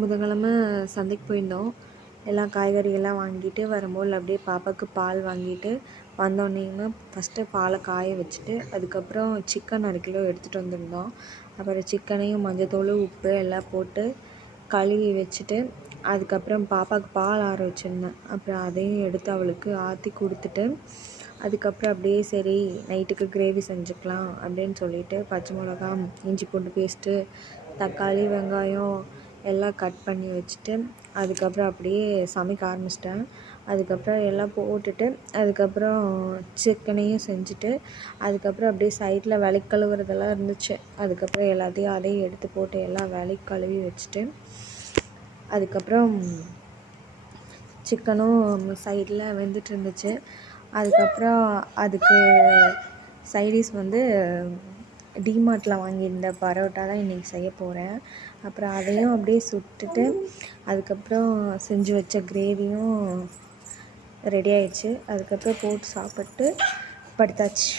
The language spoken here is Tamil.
புதன்கிழமை சந்தைக்கு போயிருந்தோம். எல்லாம் காய்கறியெல்லாம் வாங்கிட்டு வரும்போது அப்படியே பாப்பாவுக்கு பால் வாங்கிட்டு வந்தோடனேயுமே ஃபஸ்ட்டு பாலை காய வச்சுட்டு அதுக்கப்புறம் சிக்கன் 1 கிலோ எடுத்துகிட்டு வந்திருந்தோம். அப்புறம் சிக்கனையும் மஞ்சத்தூள் உப்பு எல்லாம் போட்டு கழுவி வச்சுட்டு அதுக்கப்புறம் பாப்பாவுக்கு பால் ஆற வச்சுருந்தேன். அப்புறம் அதையும் எடுத்து அவளுக்கு ஆற்றி கொடுத்துட்டு அதுக்கப்புறம் அப்படியே சரி நைட்டுக்கு கிரேவி செஞ்சுக்கலாம் அப்படின்னு சொல்லிட்டு பச்சை மிளகா, இஞ்சி பூண்டு பேஸ்ட்டு, தக்காளி, வெங்காயம் எல்லாம் கட் பண்ணி வச்சுட்டு அதுக்கப்புறம் அப்படியே சமைக்க ஆரம்பிச்சிட்டேன். அதுக்கப்புறம் எல்லாம் போட்டுட்டு அதுக்கப்புறம் சிக்கனையும் செஞ்சுட்டு அதுக்கப்புறம் அப்படியே சைடில் விளக்கி கழுவுறதெல்லாம் இருந்துச்சு. அதுக்கப்புறம் எல்லாத்தையும் அதையும் எடுத்து போட்டு எல்லாம் விளக்கி கழுவி வச்சுட்டு அதுக்கப்புறம் சிக்கனும் சைடில் வெந்துட்டு இருந்துச்சு. அதுக்கப்புறம் அதுக்கு சைடிஷ் டிமார்ட்டில் வாங்கியிருந்த பரோட்டா தான் இன்றைக்கி செய்ய போகிறேன். அப்புறம் அதையும் அப்படியே சுட்டுட்டு அதுக்கப்புறம் செஞ்சு வச்ச கிரேவியும் ரெடி ஆயிடுச்சு. அதுக்கப்புறம் போட்டு சாப்பிட்டு படுத்தாச்சு.